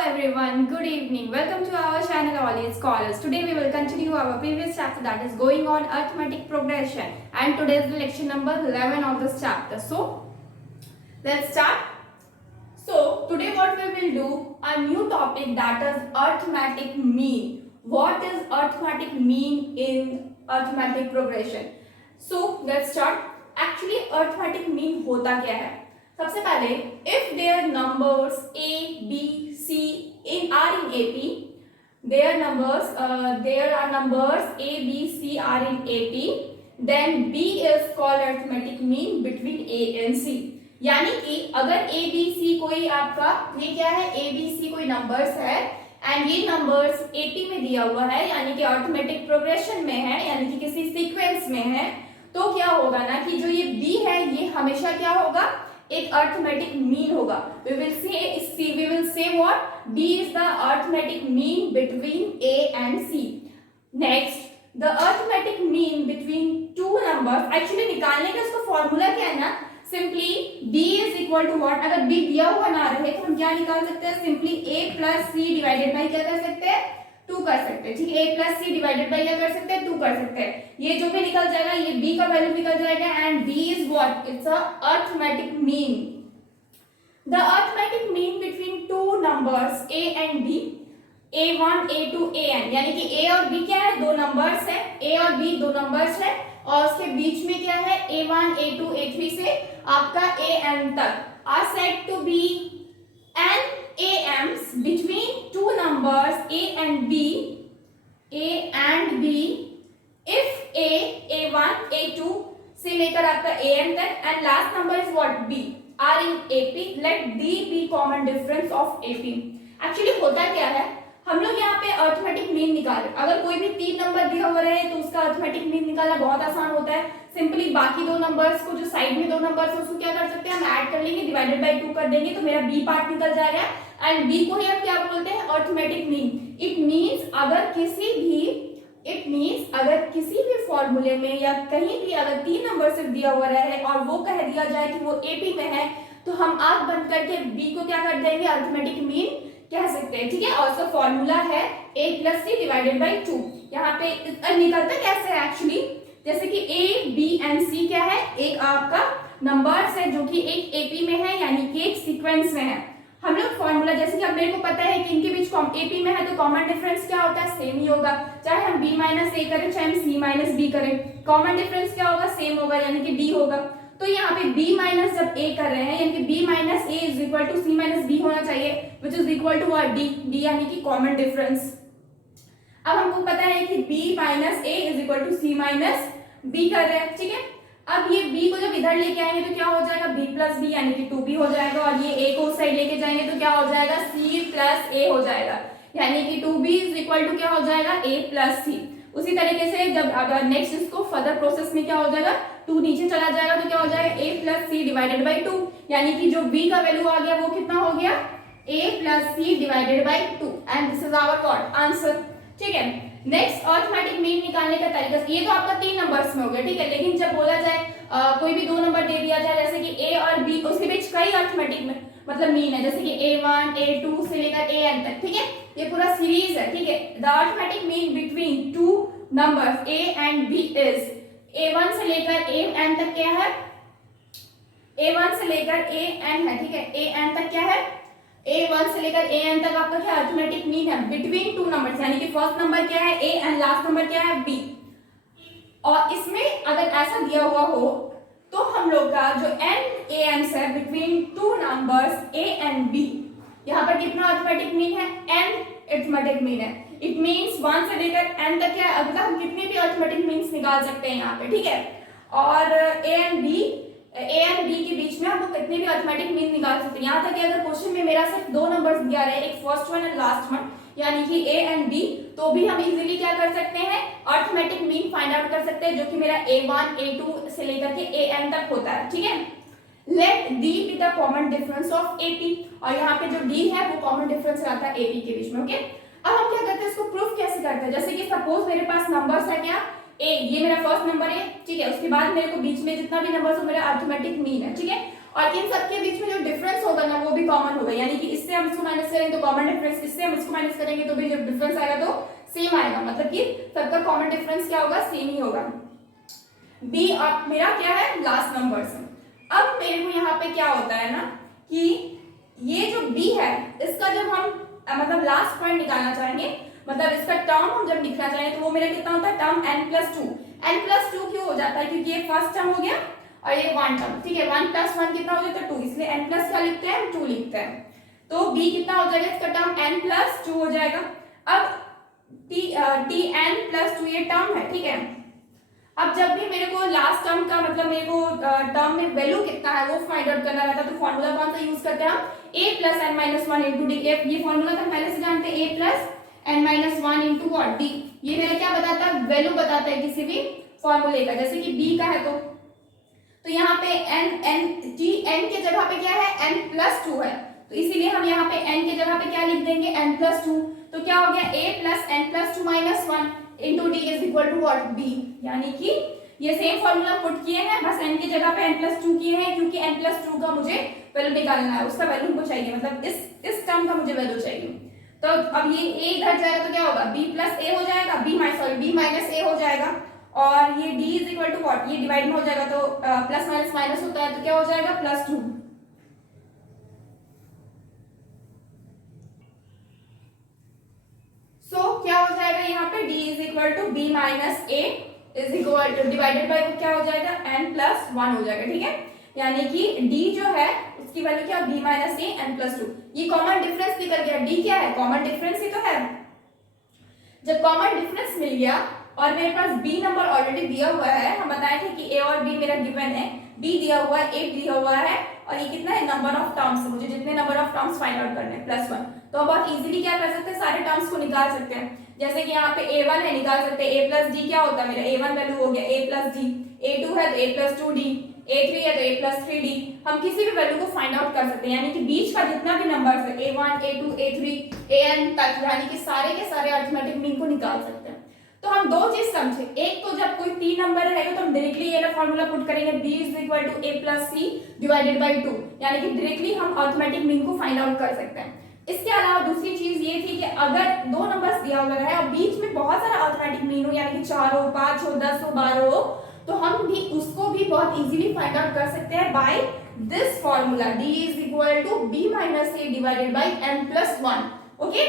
everyone, good evening. Welcome to our channel All Scholars. Today we will continue our previous chapter that is going on arithmetic progression, and today is the lecture number 11 of this chapter. So let's start. So today what we will do a new topic that is arithmetic mean. What is arithmetic mean in arithmetic progression? So let's start. Actually arithmetic mean होता क्या है? सबसे पहले if their numbers a b c are in ap, there are numbers a b c are in ap, then b is called arithmetic mean between a and c. यानी कि अगर a b c कोई आपका ये क्या है a b c कोई numbers है एंड ये नंबर्स ap में दिया हुआ है यानी कि अरिथमेटिक प्रोग्रेशन में है यानी कि किसी सीक्वेंस में है, तो क्या होगा ना कि जो ये b है ये हमेशा क्या होगा एक अरिथमेटिक मीन होगा. we will say what b is the arithmetic mean between a and c. next the arithmetic mean between two numbers, actually निकालने का इसका फॉर्मूला क्या है ना, simply b is equal to what, अगर b दिया हुआ ना रहे तो हम क्या निकाल सकते हैं, simply a plus c divided by क्या कर सकते हैं 2 कर सकते हैं. ठीक है, a plus c divided by क्या कर सकते हैं 2 कर सकते हैं. ये जो भी निकल जाएगा ये b का वैल्यू निकल जाएगा and b is what, it's a arithmetic mean. The arithmetic mean between two numbers a and b, a1 a2 an, यानी कि a और b क्या है दो नंबर्स है, a और b दो नंबर्स है और उसके बीच में क्या है a1 a2 a3 से आपका an तक are said to be an ams between two numbers a and b if a1 a2 से लेकर आपका an तक and last number is what b are in ap, let d be common difference of ap. Actually होता क्या है, हम लोग यहाँ पे अरिथमेटिक मीन निकाल रहे, अगर कोई भी तीन नंबर दिया हुआ रहे तो उसका अरिथमेटिक मीन निकालना बहुत आसान होता है. सिंपली बाकी दो नंबर्स को जो साइड में दो नंबर्स है उसको क्या कर सकते हैं हम ऐड कर लेंगे, डिवाइडेड बाय 2 कर देंगे तो मेरा b पार्ट निकल जाएगा एंड b को ही हम क्या बोलते हैं अरिथमेटिक मीन. इट मींस अगर किसी भी फॉर्मूले में या कहीं भी अगर तीन नंबर सिर्फ दिया हुआ रहे और वो कह दिया जाए कि वो एपी में है तो हम आंख बंद करके b को क्या कर देंगे अरिथमेटिक मीन कह सकते हैं. ठीक है, और उसका फॉर्मूला है a plus c divided by 2. यहाँ पे निकलता कैसे है एक्चुअली, जैसे कि a b and c क्या है एक आपका नंबर्स है जो कि एक ap में है यानी कि एक सीक्वेंस में है. हम लोग फॉर्मूला जैसे कि अब मेरे को पता है कि इनके बीच ap में है तो कॉमन डिफरेंस क्या होता है सेम ही होगा, चाहे हम b माइनस a करें चाहे हम c माइनस b करें कॉमन डिफरेंस क्या होगा सेम होगा यानी कि d होगा. तो यहाँ पे b माइनस जब a कर रहे हैं यानी कि b minus a is equal to c minus b होना चाहिए which is equal to d यानी कि कॉमन डिफरेंस. अब हमको पता है कि b minus a is equal to c minus b कर रहे हैं. ठीक है, अब ये b को जब इधर लेके आएंगे तो क्या हो जाएगा b प्लस b यानी कि 2b हो जाएगा और ये a को उस साइड लेके जाएंगे तो क्या हो जाएगा c प्लस a हो जाएगा यानी कि 2b इज इक्वल टू क्या हो जाएगा a प्लस c. उसी तरीके से जब अगर नेक्स्ट इसको फर्दर प्रोसेस में क्या हो जाएगा 2 नीचे चला जाएगा तो क्या हो जाएगा a plus c divided by 2 यानी कि जो b का वैल्यू आ गया वो कितना हो गया a plus c divided by 2 and this is our what answer. ठीक है, नेक्स्ट अरिथमेटिक मीन निकालने का तरीका, ये तो आपका तीन नंबर्स में हो गया. ठीक है, लेकिन जब बोला जाए कोई भी दो नंबर दे दिया जाए जैसे कि a और b उसके बीच कई अरिथमेटिक में मतलब मीन है जैसे कि a1 a2 से लेकर an तक. ठीक है, ये पूरा सीरीज है. ठीक है, the arithmetic mean between two numbers a and b is a1 से लेकर an तक क्या है, a1 से लेकर an है. ठीक है, an तक क्या है a1 से लेकर an तक आपका क्या अरिथमेटिक मीन है बिटवीन टू नंबर्स यानी कि फर्स्ट नंबर क्या है a एंड लास्ट नंबर क्या है b. और इसमें अगर ऐसा दिया हुआ हो तो हम लोग का जो n ans है between two numbers a and b, यहाँ पर कितना अरिथमेटिक मीन है n अरिथमेटिक मीन है. इट मींस 1 से लेकर n तक क्या है, मतलब हम कितने भी अरिथमेटिक मीन्स निकाल सकते हैं यहाँ पे. ठीक है, और a एंड b के बीच में हम लोग कितने भी अरिथमेटिक मीन निकाल सकते हैं. यहाँ तक कि अगर क्वेश्चन में मेरा सिर्फ दो नंबर्स दिया रहे एक first one and last one यानी कि a एंड b, तो भी हम इजीली क्या कर सकते हैं अरिथमेटिक मीन फाइंड आउट कर सकते हैं जो कि मेरा a1 a2 से लेकर के an तक होता है. ठीक है, let d be the common difference of ap, और यहाँ पे जो d है वो कॉमन डिफरेंस रहता है ap के बीच में. ओके, अब हम क्या करते हैं इसको प्रूफ कैसे करते हैं, जैसे कि सपोज मेरे पास नंबर्स है क्या a, ये मेरा फर्स्ट नंबर है. ठीक है, उसके बाद मेरे को बीच में जितना भी नंबर्स हो मेरा अरिथमेटिक मीन है. ठीक है, और इन सबके बीच में जो डिफरेंस होगा ना वो भी कॉमन होगा यानी कि इससे हम इसको माइनस करेंगे तो कॉमन डिफरेंस, इससे हम इसको माइनस करेंगे तो भी जब डिफरेंस आएगा तो सेम आएगा, मतलब कि सबका कॉमन डिफरेंस क्या होगा, सेम ही होगा। बी अब मेरा क्या है, लास्ट नंबर से। अब मेरे को यहाँ पे क्या होता है ना कि ये जो बी है इसका जब हम मतलब लास्ट पॉइंट निकालना चाहेंगे, मतलब इसका टर्म हम जब लिखना चाहेंगे तो वो मेरा कितना होता है, टर्म n+2। n+2 क्यों हो जाता है, क्योंकि ये फर्स्ट टर्म हो गया और ये वन टर्म, ठीक है। 1 + 1 कितना हो जाता है 2, इसलिए n+ क्या लिखते हैं, 2 लिखते हैं। तो b कितना हो जाएगा, इसका टर्म n+2 हो जाएगा। अब tn+2 ये टर्म है, ठीक है। अब जब भी मेरे को लास्ट टर्म का मतलब मेरे को टर्म में वैल्यू कितना है वो फाइंड आउट करना रहता है, तो फॉर्मूला कौन सा यूज करते हैं हम, a + n - 1 * d। ये फॉर्मूला तो पहले से जानते हैं, a + n - 1 * what d। ये मेरा क्या बताता है, वैल्यू बताता है किसी भी फॉर्मूले का। जैसे कि b का है तो यहाँ पे n के जगह पे क्या है, n+2 है, तो इसीलिए हम यहाँ पे n के जगह पे क्या लिख देंगे, n+2। तो क्या हो गया, a + n+2 - 1 * d = what b। यानी कि ये सेम फॉर्मूला पुट किए हैं, बस n की जगह पे n+2 किए हैं, क्योंकि n+2 का मुझे वैल्यू निकालना है, उसका वैल्यू हमको चाहिए, मतलब इस टर्म का मुझे वैल्यू चाहिए। तो अब ये a इधर जाएगा तो क्या होगा, b + a हो जाएगा, b - a हो जाएगा, और ये d = what, ये डिवाइड में हो जाएगा तो प्लस माइनस माइनस होता है तो क्या हो जाएगा, +2। क्या हो जाएगा यहाँ पे, d = b - a divided by क्या हो जाएगा, n+1 हो जाएगा, ठीक है। यानी कि d जो है उसकी वैल्यू क्या, b - a n+2। ये कॉमन डिफरेंस निकल गया, d क्या है, कॉमन डिफरेंस ही तो है। जब कॉमन डिफरेंस मिल गया और मेरे पास b नंबर ऑलरेडी दिया हुआ है, हम बताए थे कि a और b मेरा गिवन है, b दिया हुआ है, a दिया हुआ है, और ये कितना है, नंबर ऑफ टर्म्स, मुझे जितने number of terms find out करने हैं +1। तो हम बहुत इजीली क्या कर सकते हैं, सारे टर्म्स को निकाल सकते हैं। जैसे कि यहाँ पे a1 है, निकाल सकते हैं, a + d क्या होता है, मेरा a1 वैल्यू हो गया a + d, a2 है तो a + 2d, a3 है तो a + 3d। हम किसी भी वैल्यू को फाइंड आउट कर सकते हैं, यानी कि बीच का जितना भी नंबर है a1 a2 a3 an तक, यानी कि सारे के सारे अरिथमेटिक मीन को निकाल सकते हैं। तो हम दो चीज समझे, एक तो जब कोई 3 नंबर रहेगा तो हम डायरेक्टली ये वाला फार्मूला पुट करेंगे, b = a + c / 2, यानी कि डायरेक्टली हम अरिथमेटिक मीन को फाइंड आउट कर सकते हैं। इसके अलावा दूसरी चीज ये थी कि अगर दो नंबर्स दिया हुआ है और बीच में बहुत सारा अरिथमेटिक मीन हो, यानी कि 4 हो, 5 हो, 10 हो, 12 हो, तो हम भी उसको भी बहुत इजीली फाइंड आउट कर सकते हैं by this formula, d = b - a / n+1। Okay,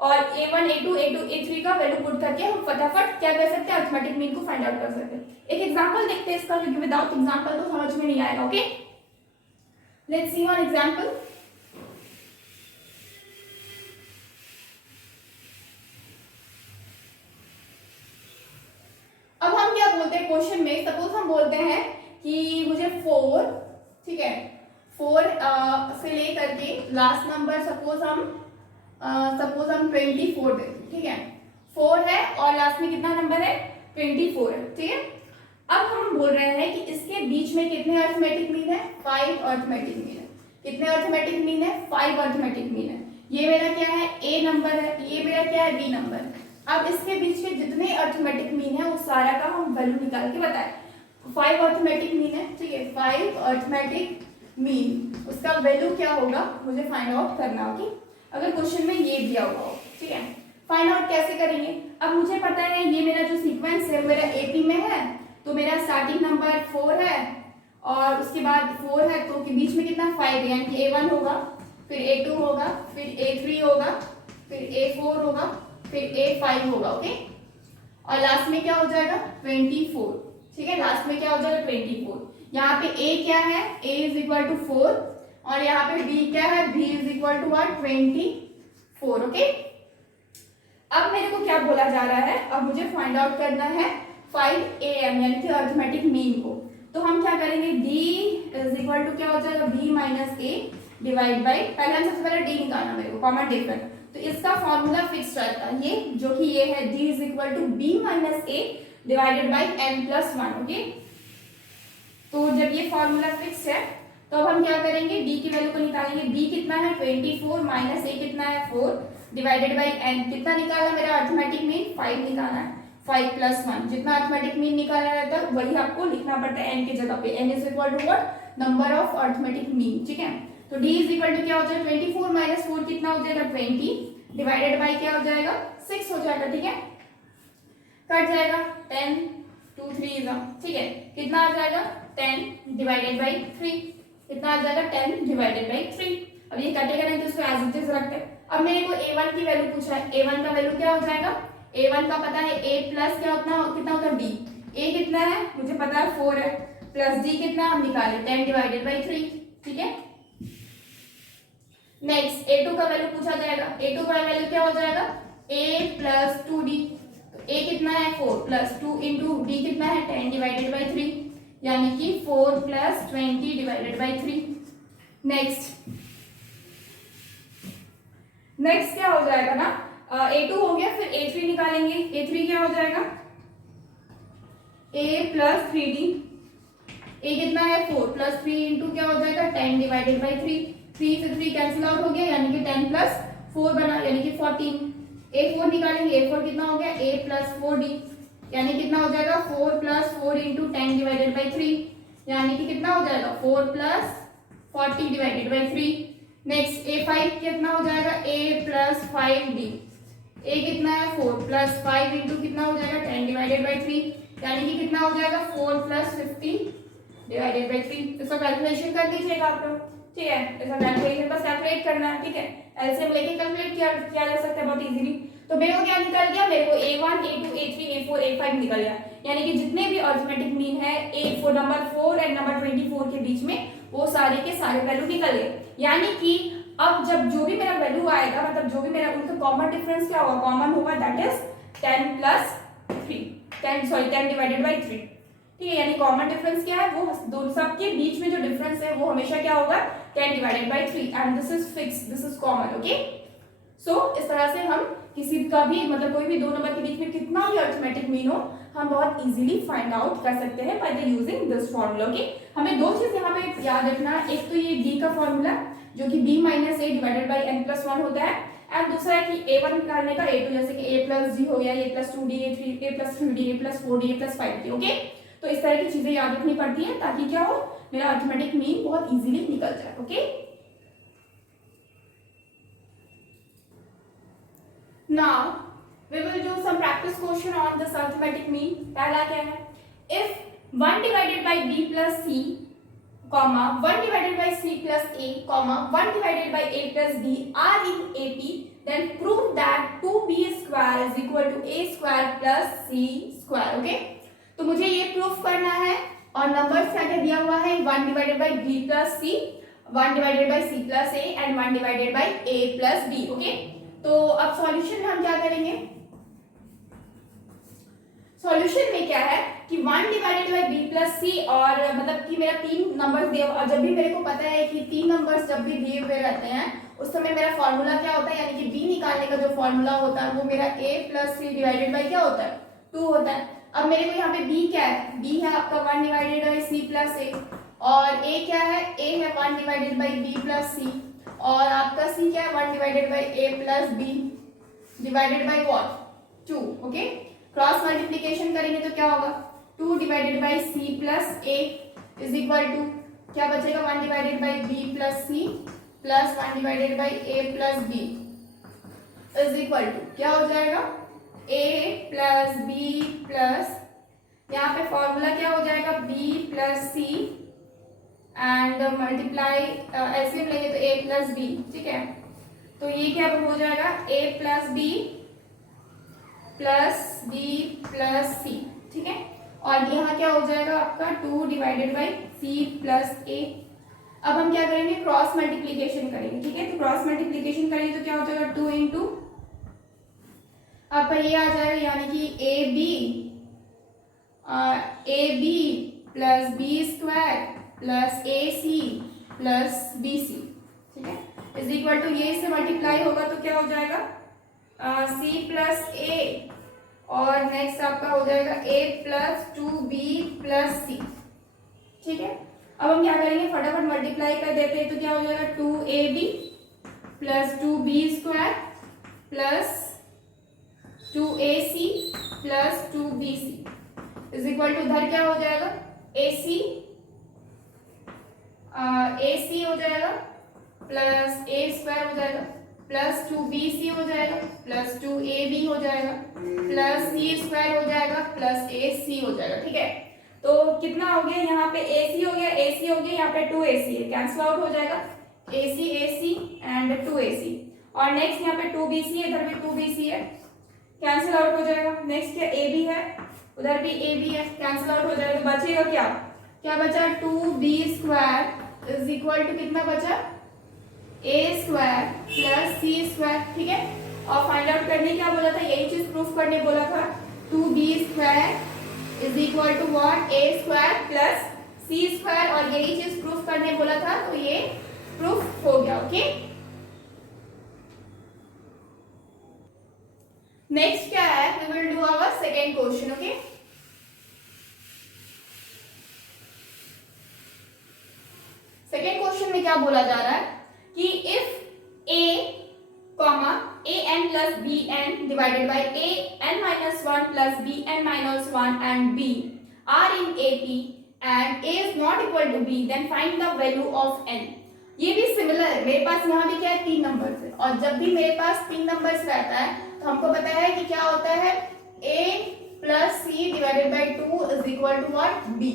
और a1 a2 a2 a3 का वैल्यू पुट करके हम फटाफट क्या कर सकते हैं, अरिथमेटिक मीन को फाइंड आउट कर सकते हैं। एक एग्जांपल देखते हैं इसका, क्योंकि विदाउट एग्जांपल तो समझ में नहीं आएगा। Okay, let's see one example. अब हम क्या बोलते हैं क्वेश्चन में, सपोज हम बोलते हैं कि मुझे 4, ठीक है, 4 से लेकर के लास्ट नंबर सपोज हम 24 देते, ठीक है। 4 है और लास्ट में कितना नंबर है, 24 है, ठीक है। अब हम बोल रहे हैं कि इसके बीच में कितने अरिथमेटिक मीन है, 5 अरिथमेटिक मीन है। कितने अरिथमेटिक मीन है, 5 अरिथमेटिक मीन है। ये मेरा क्या है, a नंबर है, ये मेरा क्या है, b नंबर है। अब इसके बीच के जितने अरिथमेटिक मीन है वो सारा का हम वैल्यू निकाल के बताएं। 5 अरिथमेटिक मीन है, ठीक है, 5 अरिथमेटिक मीन, उसका वैल्यू क्या होगा मुझे फाइंड आउट करना होगी, अगर क्वेश्चन में ये दिया हुआ हो, ठीक है। फाइंड आउट कैसे करेंगे, अब मुझे पता है ये मेरा जो सीक्वेंस है मेरा एपी में है, तो मेरा स्टार्टिंग नंबर 4 है और उसके बाद 4 है तो के बीच में कितना 5 है, यानी कि a1 होगा, फिर a2 होगा, फिर a3 होगा, फिर a4 होगा, फिर a5 होगा। ओके, और लास्ट में क्या हो जाएगा 24, ठीक है, लास्ट में क्या हो जाएगा 24। यहाँ पे a क्या है, a = 4 और यहाँ पे b क्या है, b = 24। ओके, अब मेरे को क्या बोला जा रहा है, अब मुझे फाइंड आउट करना है 5am यानी कि अरिथमेटिक मीन को। तो हम क्या करेंगे, d क्या हो जाएगा, b - a डिवाइड बाय, पहले हम सबसे पहले d निकालना मेरे को, कॉमन डिफरेंस। तो इसका फॉर्मूला फिक्स रहता है, ये जो कि ये है d = b - a divided by n+1। Okay, तो जब ये फॉर्मूला फिक्स है तो अब हम क्या करेंगे, d की वैल्यू को निकालेंगे। b कितना है 24 माइनस a कितना है 4 डिवाइडेड बाय n, कितना निकालना मेरा अरिथमेटिक मीन 5 निकालना है, 5 + 1, जितना अरिथमेटिक मीन निकालना रहता है वही आपको लिखना पड़ता है n की जगह पे। n = what, number of arithmetic mean, ठीक है। तो d इज इक्वल टू क्या हो जाएगा 24 माइनस 4 कितना हो जाएगा 20 डिवाइडेड बाई क्या हो जाएगा 6 हो जाएगा। ठीक है, कट जाएगा 10 2 3 ठीक है, कितना आ जाएगा 10 डिवाइडेड बाई 3, कितना आ जाएगा 10 डिवाइडेड बाई 3। अब ये कटेगा नहीं तो इसको एज इट इज रखते हैं। अब मेरे को a1 की वैल्यू पूछा है, a1 का वैल्यू क्या हो जाएगा, a1 का पता है a प्लस क्या होता कितना होता है d, a कितना है मुझे पता है 4 है, प्लस d कितना हम निकाले 10 डिवाइडेड बाई 3। ठीक है, नेक्स्ट a2 का वैल्यू पूछा जाएगा, a2 का वैल्यू क्या हो जाएगा a प्लस 2d, a कितना है 4 प्लस 2 इंटू d कितना है 10 डिवाइडेड बाई 3, यानी कि 4 प्लस 20 डिवाइडेड बाई 3। नेक्स्ट क्या हो जाएगा ना, a2 हो गया, फिर a3 निकालेंगे, a3 क्या हो जाएगा a प्लस 3d, a कितना है 4 प्लस 3 इंटू क्या हो जाएगा 10 डिवाइडेड बाई 3, 3 से 3 कैंसिल आउट हो गया, यानी कि 10 प्लस 4 बना, यानी कि 14। a4 निकालेंगे, a4 कितना हो गया a प्लस 4d, यानी कितना हो जाएगा 4 प्लस 4 इंटू 10 डिवाइडेड बाई 3, यानी कि कितना हो जाएगा 4 plus 40 divided by 3। Next a5 कितना हो जाएगा a प्लस 5d, a कितना है 4 प्लस 5 इंटू कितना हो जाएगा 10 डिवाइडेड बाई 3, यानी कि कितना हो जाएगा 4 प्लस 50 डिवाइडेड बाई 3। इसका कैलकुलेशन कर दीजिएगा आप लोग। ठीक है, इसका कैलकुलेशन बस कैलकुलेट करना है। ठीक है, एलसीएम लेके कैलकुलेट किया जा सकता है बहुत इजीली। तो मेरे को क्या निकल गया, मेरे को a1 a2 a3 a4 a5 निकल गया, यानी कि जितने भी अरिथमेटिक मीन है a4 नंबर 4 एंड नंबर 24 के बीच में वो सारे के सारे वैल्यू निकल गए। यानी कि अब जब जो भी मेरा वैल्यू आएगा, मतलब जो भी मेरा उनका कॉमन डिफरेंस क्या होगा, कॉमन होगा that is 10 plus 3 10 divided by 3। ठीक है, यानी कॉमन डिफरेंस क्या है, वो दोनों सबके बीच में जो डिफरेंस है वो हमेशा क्या होगा 10 divided by 3 and this is fix, this is common. Okay, so इस तरह से हम किसी का भी मतलब कोई भी दो नंबर के बीच में कितना भी अरिथमेटिक मीन हो हम बहुत इजीली फाइंड आउट कर सकते हैं by the using this formula. Okay, हमें दो चीज यहाँ पे याद रखना, एक तो ये d का फॉर्मूला जो कि b minus a divided by n plus 1 होता है, एंड दूसरा है कि a1 निकालने का a2, जैसे कि a प्लस d हो गया, a plus 2d, a plus 3d, a plus 4d, a plus 5d। Okay, तो इस तरह की चीजें याद रखनी पड़ती है ताकि क्या हो मेरा अरिथमेटिक मीन बहुत इजीली निकल जाए। Okay, now we will do some practice question on this arithmetic mean। पहला क्या है, if 1 divided by b plus c, comma 1 divided by c plus a, comma 1 divided by a plus b are in AP, then prove that 2b square is equal to a square plus c square। okay, तो मुझे ये proof करना है और numbers क्या क्या दिया हुआ है 1 divided by b plus c, 1 divided by c plus a and 1 divided by a plus b। okay, तो अब सॉल्यूशन में हम क्या करेंगे, सॉल्यूशन में क्या है कि 1 divided by B plus C, और मतलब कि मेरा तीन नंबर्स दिए, और जब भी मेरे को पता है कि तीन नंबर्स जब भी दिए हुए रहते हैं उस समय मेरा फॉर्मूला क्या होता है, यानी कि बी निकालने का जो फॉर्मूला होता है वो मेरा a plus C divided by क्या होता है 2 होता है। अब मेरे को यहाँ पे b क्या है, b है आपका 1 divided by C plus A, और a क्या है, a है 1 divided by B plus C, और आपका c क्या है 1 divided by a plus b divided by what 2। Okay, cross multiplication करेंगे तो क्या होगा 2 divided by c plus a is equal to क्या बचेगा 1 divided by b plus c plus 1 divided by a plus b is equal to क्या हो जाएगा a plus b plus यहाँ पे फॉर्मूला क्या हो जाएगा b plus c and multiply LCM लेंगे तो a प्लस b। ठीक है, तो ये क्या हो जाएगा a plus b plus b plus c। ठीक है, और यहाँ क्या हो जाएगा आपका 2 divided by c plus a। अब हम क्या करेंगे क्रॉस मल्टीप्लिकेशन करेंगे। ठीक है, तो क्रॉस मल्टीप्लिकेशन करेंगे तो क्या हो जाएगा 2 इंटू आपका ये आ जाएगा, यानी कि A B plus B square plus A C plus B C. ठीक है, इज इक्वल टू ये से मल्टीप्लाई होगा तो क्या हो जाएगा सी प्लस ए, और नेक्स्ट आपका हो जाएगा a प्लस 2b प्लस सी। ठीक है, अब हम क्या करेंगे फटाफट मल्टीप्लाई कर देते हैं तो क्या हो जाएगा 2ab plus 2b square plus 2ac plus 2bc is equal to इधर क्या हो जाएगा ac हो जाएगा प्लस ए स्क्वायर हो जाएगा प्लस 2bc हो जाएगा प्लस 2ab हो जाएगा प्लस c स्क्वायर हो जाएगा प्लस ac हो जाएगा। ठीक है, तो कितना हो गया, यहाँ पे ac हो गया, ac हो गया, यहाँ पे 2ac है, कैंसिल आउट हो जाएगा, ac ac एंड 2ac। और नेक्स्ट यहाँ पे 2bc है, इधर भी 2bc है, कैंसिल आउट हो जाएगा। नेक्स्ट क्या ab है, उधर भी ab है, कैंसिल आउट हो जाएगा। तो बचेगा क्या, क्या बचा, 2b square is equal to कितना बचा, a square plus c square. ठीक है, और फाइंड आउट करने क्या बोला था, यही चीज प्रूफ करने बोला था, 2b square is equal to what, a square plus c square, और यही चीज प्रूफ करने बोला था, तो ये प्रूफ हो गया। ओके, नेक्स्ट क्या है, we will do our second question. Okay, second question में क्या बोला जा रहा है कि if a comma an plus bn divided by an minus 1 plus bn minus 1 and b are in AP and a is not equal to b, then find the value of n। ये भी similar है, मेरे पास यहाँ भी क्या है, 3 numbers है, और जब भी मेरे पास 3 नंबर्स रहता है तो हमको पता है कि क्या होता है, a plus c divided by 2 is equal to what, b,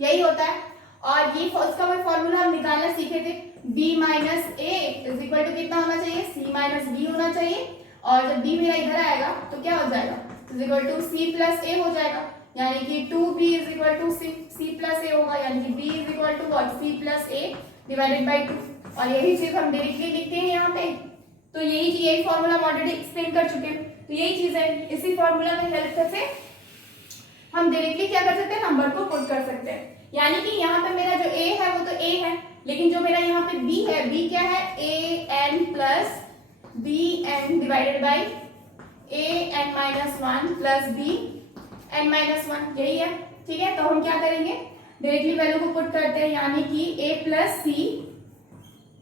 यही होता है। और ये उसका कोई फॉर्मूला हम निकालना सीखे थे, b minus A is equal to कितना होना चाहिए, c माइनस बी होना चाहिए, और जब b मेरा इधर आएगा तो क्या हो जाएगा, is equal to c plus A हो जाएगा, यानी कि 2b is equal to c plus A होगा, यानी कि b is equal to what, c plus A divided by 2। और यही चीज हम डायरेक्टली लिखते हैं यहाँ पे, तो यही फॉर्मूला हम ऑलरेडी एक्सप्लेन कर चुके हैं, तो यही चीज है, इसी फॉर्मूला में हेल्प करके हम डायरेक्टली क्या कर सकते हैं, नंबर को पुट कर सकते हैं। यानी कि यहाँ पे मेरा जो a है वो तो a है, लेकिन जो मेरा यहाँ पे b है, b क्या है, an plus bn divided by an minus 1 plus bn minus 1, यही है। ठीक है, तो हम क्या करेंगे, डायरेक्टली वैल्यू को पुट करते हैं, यानी कि a प्लस सी,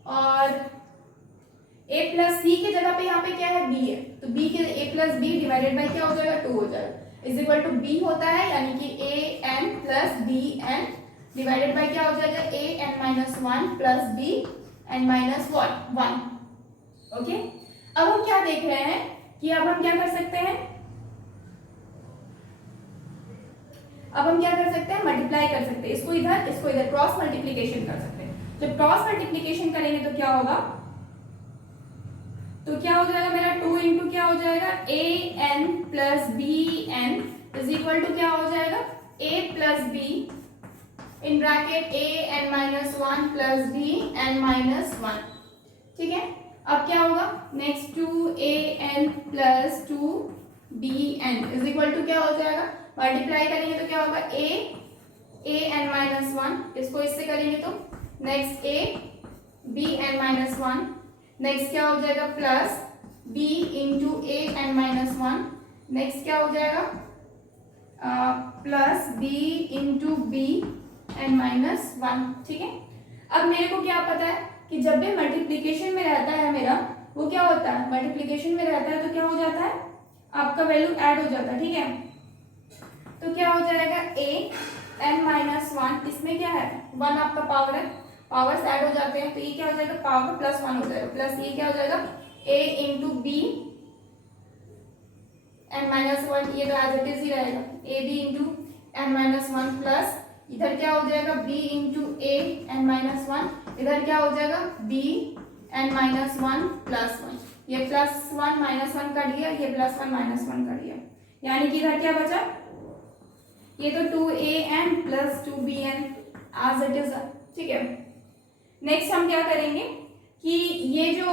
और a प्लस सी की जगह पे यहाँ पे क्या है, b है, तो b के a plus B divided by क्या हो जाएगा, 2 हो जाएगा, इज इक्वल टू b होता है, यानी कि an plus bn divided by क्या हो जाएगा, an minus 1 plus bn minus 1। Okay, अब हम क्या देख रहे हैं कि अब हम क्या कर सकते हैं, अब हम क्या कर सकते हैं, मल्टीप्लाई कर सकते हैं, इसको इधर क्रॉस मल्टीप्लीकेशन कर सकते हैं। जब क्रॉस मल्टीप्लीकेशन करेंगे तो क्या होगा, तो क्या हो जाएगा मेरा 2 इंटू क्या हो जाएगा, an plus bn is equal to क्या हो जाएगा, a plus b in bracket an minus 1 plus bn minus 1। ठीक है, अब क्या होगा, next 2an plus 2bn is equal to क्या हो जाएगा, मल्टीप्लाई करेंगे तो क्या होगा, an माइनस 1, इसको इससे करेंगे तो नेक्स्ट bn माइनस 1, नेक्स्ट क्या हो जाएगा, plus b into an minus 1, next क्या हो जाएगा, plus b into bn minus 1। ठीक है, अब मेरे को क्या पता है कि जब भी मल्टीप्लीकेशन में रहता है मेरा, वो क्या होता है, मल्टीप्लीकेशन में रहता है तो क्या हो जाता है, आपका वैल्यू ऐड हो जाता है। ठीक है, तो क्या हो जाएगा, an माइनस 1, इसमें क्या है, 1 आपका पावर है, पावर्स ऐड हो जाते हैं, तो ये क्या हो जाएगा, पावर प्लस 1 हो जाएगा, प्लस ये क्या हो जाएगा, a into B n minus 1, ये तो एज इट इज ही रहेगा, a b into n minus 1 plus इधर क्या हो जाएगा, b into a n minus 1, इधर क्या हो जाएगा, b n माइनस 1 प्लस 1, ये प्लस 1 माइनस 1 कर दिया, ये प्लस 1 माइनस 1 कर दिया, यानी कि इधर क्या बचा, ये तो 2an plus 2bn as it is. ठीक है, नेक्स्ट हम क्या करेंगे कि ये जो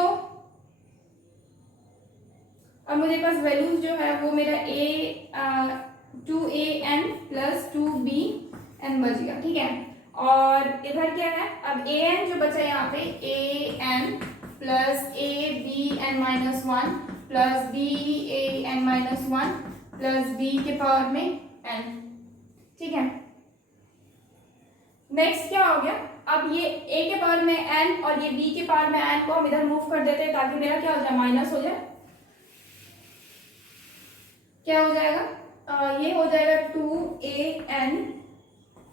अब मेरे पास वैल्यूज जो है वो मेरा 2an प्लस 2bn बच गया। ठीक है, और इधर क्या है, अब an जो बचा यहाँ पे an plus abn minus 1 plus ban minus 1 plus b के पावर में n। ठीक है, नेक्स्ट क्या हो गया, अब ये a के पावर में n और ये b के पावर में n को हम इधर मूव कर देते हैं ताकि मेरा क्या हो जाए, माइनस हो जाए, क्या हो जाएगा, ये हो जाएगा 2an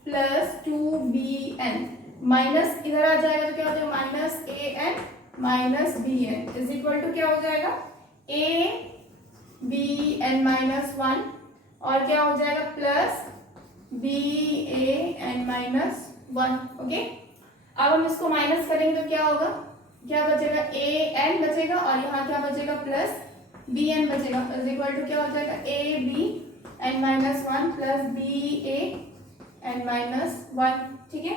प्लस 2bn, माइनस इधर आ जाएगा तो क्या हो जाएगा, minus an minus B N is equal to क्या हो जाएगा, A B N minus one, और क्या हो जाएगा plus B A N minus one. Okay, अब हम इसको माइनस करेंगे तो क्या होगा, क्या बचेगा, ए एन बचेगा और यहाँ क्या बचेगा प्लस बी एन बचेगा, इज इक्वल टू क्या हो जाएगा, A B N minus one plus B A N minus one. ठीक है,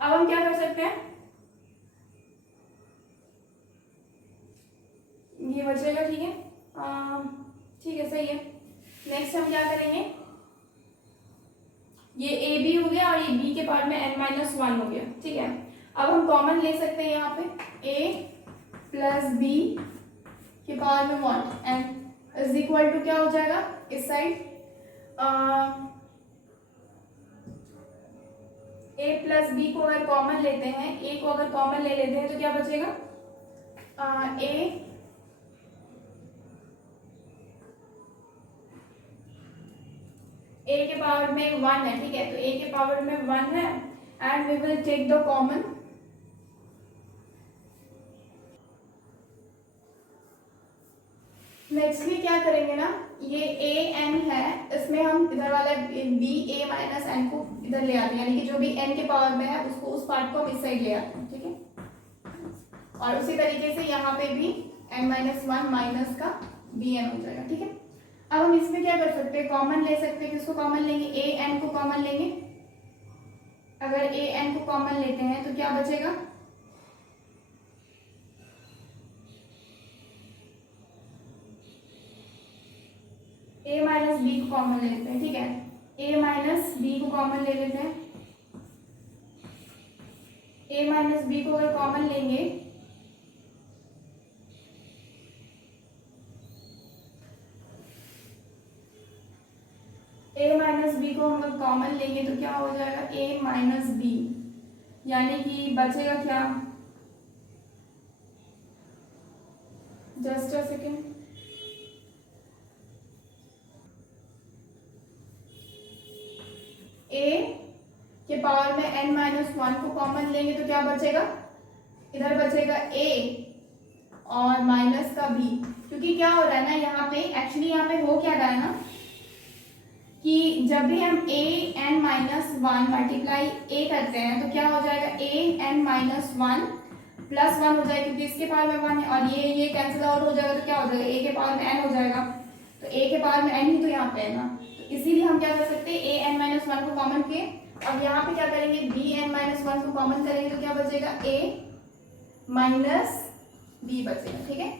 अब हम क्या कर सकते हैं, ये बचेगा। ठीक है, ठीक है, सही है। नेक्स्ट हम क्या करेंगे, ये ए बी हो गया और ये बी के पावर में एन माइनस वन हो गया। ठीक है, अब हम कॉमन ले सकते हैं यहाँ पे, ए प्लस बी के पावर में one N is equal to क्या हो जाएगा, इस साइड ए प्लस बी को अगर कॉमन लेते हैं, ए को अगर कॉमन ले लेते हैं तो क्या बचेगा, ए के पावर में वन है। ठीक है, तो ए के पावर में वन है and we will take the common. Nextly क्या करेंगे ना, ये ए एन है, इसमें हम इधर वाला बी ए माइनस एन को इधर ले आते हैं, यानी कि जो भी एन के पावर में है उसको, उस पार्ट को हम इस साइड ले आते हैं। ठीक है, और उसी तरीके से यहाँ पे भी एन माइनस वन माइनस का बी एन हो जाएगा। ठीक है, अब हम इसमें क्या कर सकते हैं, कॉमन ले सकते हैं। किसको कॉमन लेंगे, ए एन को कॉमन लेंगे। अगर ए एन को कॉमन लेते हैं तो क्या बचेगा, ए माइनस बी को कॉमन ले लेते हैं। ठीक है, ए माइनस बी को कॉमन ले लेते हैं। ए माइनस बी को अगर कॉमन लेंगे ए माइनस बी को हम कॉमन लेंगे तो क्या हो जाएगा, ए माइनस बी, यानी कि बचेगा क्या, जस्ट अ सेकेंड, ए के पावर में एन माइनस वन को कॉमन लेंगे तो क्या बचेगा, इधर बचेगा ए और माइनस का बी, क्योंकि क्या हो रहा है ना यहाँ पे, एक्चुअली यहाँ पे हो क्या रहा है ना कि जब भी हम A N minus one multiply A करते हैं तो क्या हो जाएगा, A N minus one plus one हो जाएगा, क्योंकि इसके पावर में वन है और ये कैंसिल आउट हो जाएगा तो क्या हो जाएगा, ए के पावर में एन हो जाएगा, तो ए के पावर में एन ही तो यहाँ पे है ना, तो इसीलिए हम क्या कर सकते हैं, ए एन माइनस वन को कॉमन किए। अब यहाँ पे क्या करेंगे, बी एन माइनस वन को कॉमन करेंगे तो क्या बचेगा, ए माइनस बी बचेगा। ठीक है,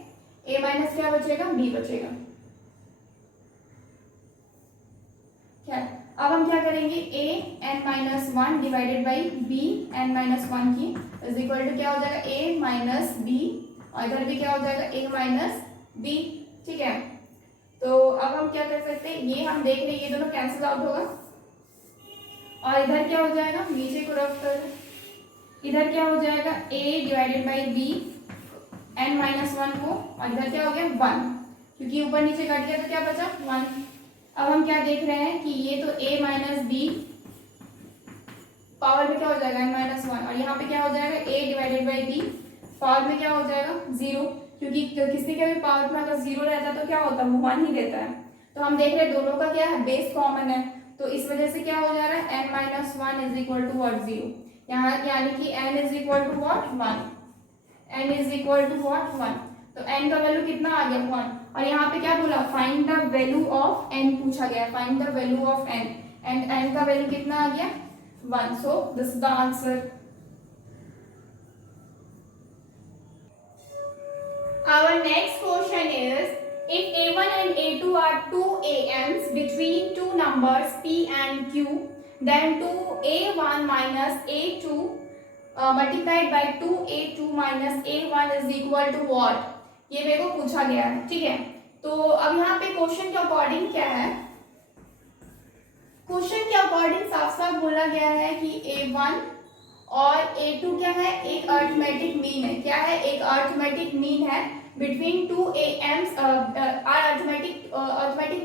ए माइनस क्या बचेगा, बी बचेगा। क्या, अब हम क्या करेंगे, A N minus one divided by B N minus one की इज इक्वल टू क्या हो जाएगा, ए माइनस बी, और इधर भी क्या हो जाएगा, ए माइनस बी। ठीक है, तो अब हम क्या कर सकते हैं, ये हम देख रहे हैं ये दोनों कैंसिल आउट होगा और इधर क्या हो जाएगा, नीचे को रफ कर, इधर क्या हो जाएगा, A divided by B N minus one को, और इधर क्या हो गया, वन, क्योंकि ऊपर नीचे कट गया तो क्या बचा, वन। अब हम क्या देख रहे हैं कि ये तो a माइनस बी पावर में क्या हो जाएगा, n माइनस वन, और यहाँ पे क्या हो जाएगा, a divided by B power में क्या हो जाएगा, जीरो, क्योंकि किसी के भी पावर में अगर जीरो रहता है तो क्या होता है, वो वन ही देता है। तो हम देख रहे हैं दोनों का क्या है, बेस कॉमन है, तो इस वजह से क्या हो जा रहा है, n minus one is equal to what, zero, यहाँ यानी कि n is equal to what, one, n is equal to what, one, तो n का वैल्यू कितना आ गया, वन, और यहाँ पे क्या बोला, find the value of n पूछा गया, find the value of n, and n का वैल्यू कितना आ गया, one, so this is the answer. Our next question is, if a1 and a2 are two AMs between two numbers p and q, then 2a1 minus a2 multiplied by 2a2 minus a1 is equal to what? ये मेरे को पूछा गया है। ठीक है, तो अब यहाँ पे क्वेश्चन के अकॉर्डिंग क्या है, क्वेश्चन के अकॉर्डिंग साफ साफ बोला गया है कि a1 और a2 क्या है, एक अरिथमेटिक मीन है। क्या है, एक अरिथमेटिक मीन है between two AMs, arithmetic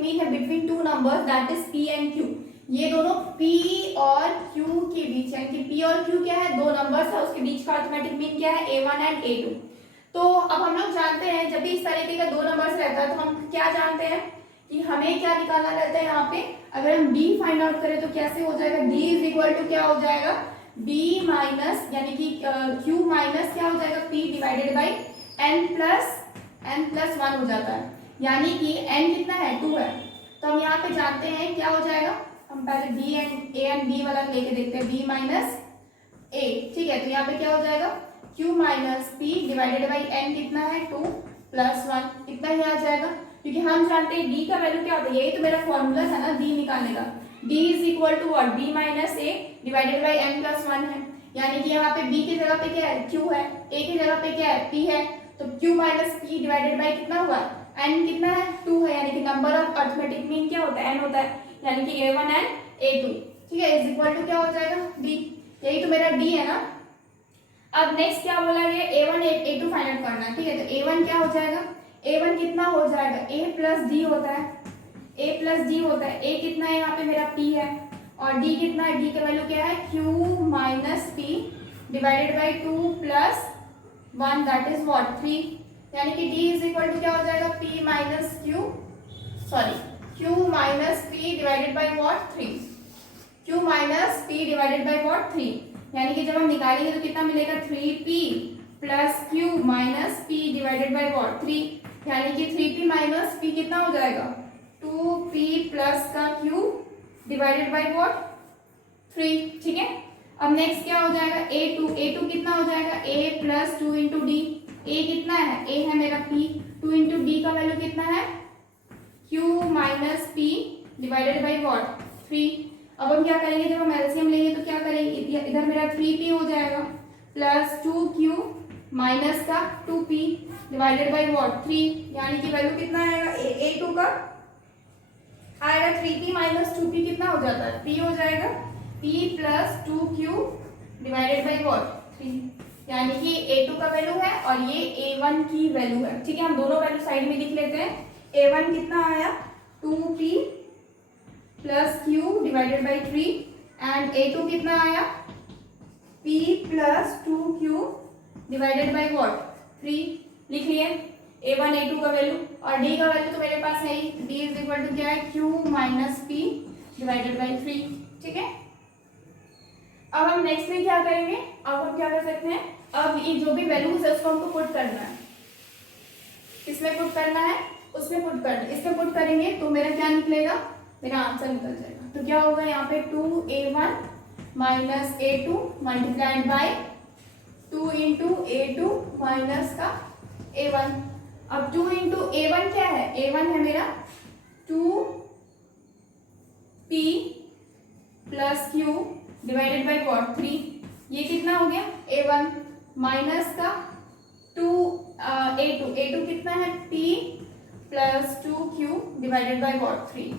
mean है between two numbers that is p and q। ये दोनों P और Q के बीच, यानी कि P और Q क्या है, दो नंबर्स है, उसके बीच का अरिथमेटिक मीन क्या है, A1 एंड A2। तो अब हम लोग जानते हैं जब भी इस तरीके का दो नंबर्स रहता है तो हम क्या जानते हैं कि हमें क्या निकालना रहता है यहाँ पे, अगर हम D फाइंड आउट करें तो कैसे हो जाएगा, D इज इक्वल टू क्या हो जाएगा, B माइनस यानी कि Q माइनस क्या हो जाएगा, P divided by n plus 1 हो जाता है, यानी कि n कितना है, 2 है। तो हम यहाँ पे जानते हैं क्या हो जाएगा, हम पहले B and A and B वाला लेके देखते हैं, B माइनस A, ठीक है। तो यहाँ पे क्या हो जाएगा, Q minus P divided by n कितना है, 2 प्लस 1, इतना ही आ जाएगा, क्योंकि हम जानते हैं D का वैल्यू क्या होता है, यही तो मेरा फॉर्मूला है ना D निकालने का, D is equal to what, B minus A divided by n plus 1 है, यानी कि यहाँ पे B की जगह पे क्या है, Q है, A की जगह पे क्या है, P है, तो Q minus P divided by कितना हुआ, n कितना है, 2 है, यानी कि नंबर ऑफ अरिथमेटिक मीन क्या होता है, n होता है, यानी कि A1 एंड A2, ठीक है, इज इक्वल टू क्या हो जाएगा, B, यही तो मेरा D है ना। अब नेक्स्ट क्या बोला गया, A1 A2 फाइंड आउट करना है, ठीक है। तो A1 क्या हो जाएगा, A1 कितना हो जाएगा, A प्लस D होता है, A प्लस D होता है, A कितना है यहाँ पे मेरा P है, और D कितना है, D का वैल्यू क्या है, Q minus P divided by 2 plus 1 that is what 3, यानी कि D इज इक्वल टू क्या हो जाएगा, P minus Q minus P divided by what 3, Q minus P divided by what 3, यानी कि जब हम निकालेंगे तो कितना मिलेगा, 3P plus Q minus P divided by what 3, यानी कि 3P माइनस P कितना हो जाएगा, 2P प्लस का Q डिवाइडेड बाई व्हाट 3, ठीक है। अब नेक्स्ट क्या हो जाएगा, A2 कितना हो जाएगा, A plus 2 into D, A कितना है, A है मेरा P, 2 इंटू डी का वैल्यू कितना है, Q minus P divided by what 3। अब हम क्या करेंगे, जब हम एलसीएम लेंगे तो क्या करेंगे, इधर मेरा 3P हो जाएगा प्लस 2Q माइनस का 2P डिवाइडेड बाई व्हाट 3, यानी कि वैल्यू कितना आएगा, A2 का आएगा 3P माइनस 2P कितना हो जाता है, P हो जाएगा P plus 2Q divided by what 3, यानी कि A2 का वैल्यू है और ये A1 की वैल्यू है, ठीक है। हम दोनों वैल्यू साइड में लिख लेते हैं, A1 कितना आया 2P plus Q divided by 3 and A2 कितना आया P plus 2Q divided by what 3, लिख लिए A1 A2 का वैल्यू, और D का वैल्यू तो मेरे पास है ही, D इज इक्वल टू क्या है, Q minus P divided by 3, ठीक है। अब हम नेक्स्ट में क्या करेंगे, अब हम क्या कर सकते हैं, अब ये जो भी वैल्यूज है उसको हमको पुट करना है, किसमें पुट करना है, उसमें पुट करना है, इसमें पुट करेंगे तो मेरा क्या निकलेगा, मेरा आंसर निकल जाएगा। तो क्या होगा यहाँ पे 2A1 minus A2 multiplied by 2 into A2 minus का A1। अब 2 इंटू A1 क्या है, A1 है मेरा 2P plus Q divided by what 3, ये कितना हो गया A1 माइनस का 2A2 कितना है P plus 2Q divided by what 3,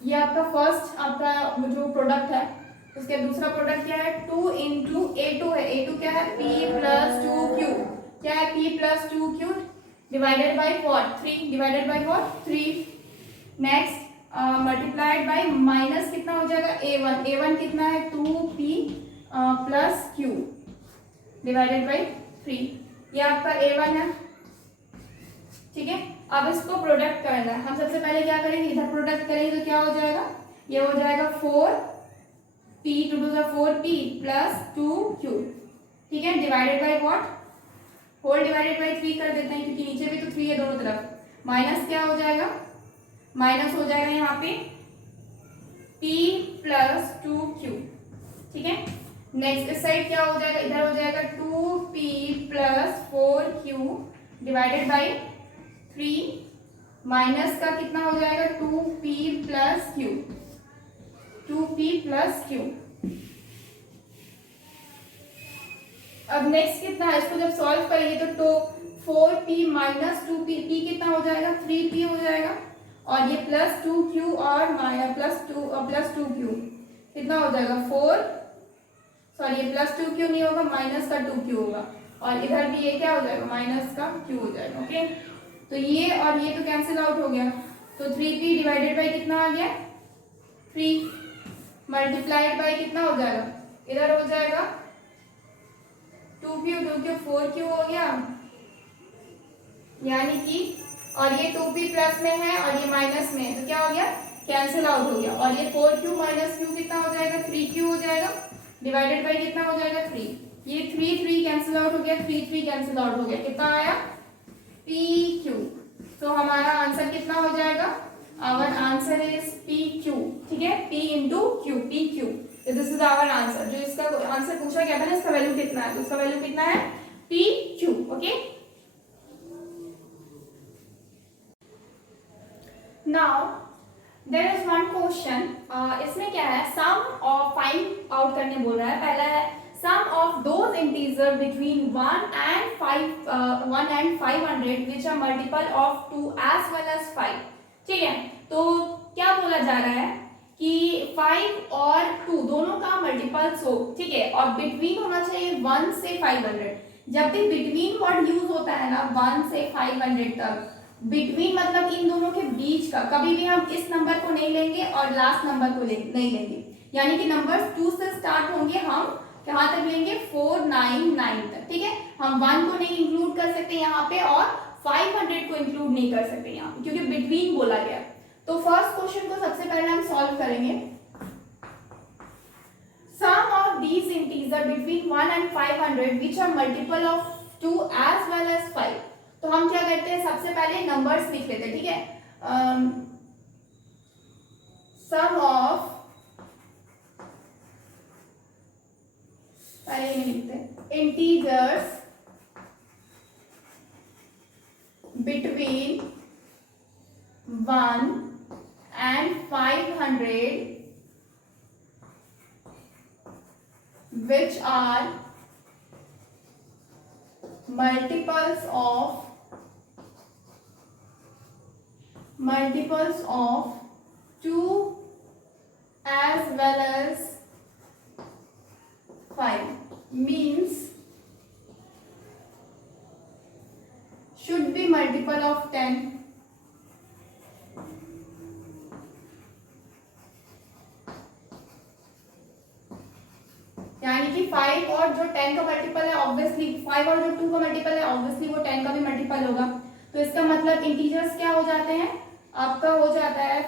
ये आपका फर्स्ट आपका जो प्रोडक्ट है, उसके दूसरा प्रोडक्ट क्या है 2 इंटू A2 है, A2 क्या है P प्लस 2Q, क्या है P plus 2Q divided by what 3, divided by what 3, next multiplied by minus कितना हो जाएगा A1 कितना है 2P plus Q divided by 3, ये आपका A1 है, ठीक है। अब इसको प्रोडक्ट करना है, हम सबसे पहले क्या करेंगे, इधर प्रोडक्ट करेंगे तो क्या हो जाएगा, ये हो जाएगा 4P 2 to the 4P plus 2Q, ठीक है, divided by what, whole divided by 3 कर देते हैं क्योंकि नीचे भी तो 3 है दोनों तरफ, माइनस क्या हो जाएगा, माइनस हो जाएगा यहाँ पे P प्लस 2Q, ठीक है। नेक्स्ट इस साइड क्या हो जाएगा, इधर हो जाएगा 2P plus 4Q divided by 3 minus का कितना हो जाएगा 2P plus Q, 2P plus Q। अब नेक्स्ट कितना है, इसको जब सॉल्व करेंगे तो 4P माइनस 2P, P कितना हो जाएगा 3P हो जाएगा, और ये प्लस 2Q और प्लस 2Q कितना हो जाएगा 4, सॉरी ये प्लस 2Q नहीं होगा, माइनस का 2Q होगा, और इधर भी ये क्या हो जाएगा माइनस का Q हो जाएगा, ओके। तो ये और ये तो कैंसिल आउट हो गया, तो 3p डिवाइडेड बाई कितना आ गया 3 मल्टीप्लाइड बाई कितना हो जाएगा, इधर हो जाएगा 2q 2q 4q हो गया, यानी कि और ये 2p प्लस में है और ये माइनस में है, तो क्या हो गया कैंसिल आउट हो गया, और ये 4q माइनस q कितना हो जाएगा 3q हो जाएगा, डिवाइडेड बाई कितना हो जाएगा 3, ये 3 कैंसिल आउट हो गया, 3 कैंसिल आउट हो गया, कितना आया pq। तो हमारा आंसर कितना हो जाएगा, आवर आंसर इज pq, ठीक है, p into q, pq, this is our answer. जो इसका आंसर पूछा गया था ना इसका वैल्यू कितना है, तो उसका वैल्यू कितना है pq, okay. Now there is one question, इसमें क्या है सम ऑफ फाइंड आउट करने बोल रहा है। पहला है sum of those integers between 1 and 500 which are multiple of 2 as well as 5, ठीक है। तो क्या बोला जा रहा है कि 5 और 2 दोनों का मल्टीपल्स हो, ठीक है, और बिटवीन होना चाहिए 1 से 500। जब भी बिटवीन वर्ड यूज होता है ना 1 से 500 तक, बिटवीन मतलब इन दोनों के बीच का, कभी भी हम इस नंबर को नहीं लेंगे और लास्ट नंबर को नहीं लेंगे, यानी कि नंबर 2 से स्टार्ट होंगे, हम कहाँ तक लेंगे 499 तक, ठीक है। हम 1 को नहीं इंक्लूड कर सकते यहाँ पे और 500 को इंक्लूड नहीं कर सकते यहाँ पे, क्योंकि बिटवीन बोला गया। तो फर्स्ट क्वेश्चन को सबसे पहले हम सॉल्व करेंगे। Sum of these integer between 1 and 500 which are multiple of 2 as well as 5। तो हम क्या करते हैं, सबसे पहले नंबर्स लिख लेते हैं, ठीक है। सम ऑफ, पहले ये लिखते हैं, integers between 1 and 500 which are multiples of 2 as well as 5 means should be multiple of 10, यानी कि 5 और जो 10 का मल्टीपल है ऑब्वियसली 5 और जो 2 का मल्टीपल है ऑब्वियसली वो 10 का भी मल्टीपल होगा। तो इसका मतलब इंटीजर्स क्या हो जाते हैं, आपका हो जाता है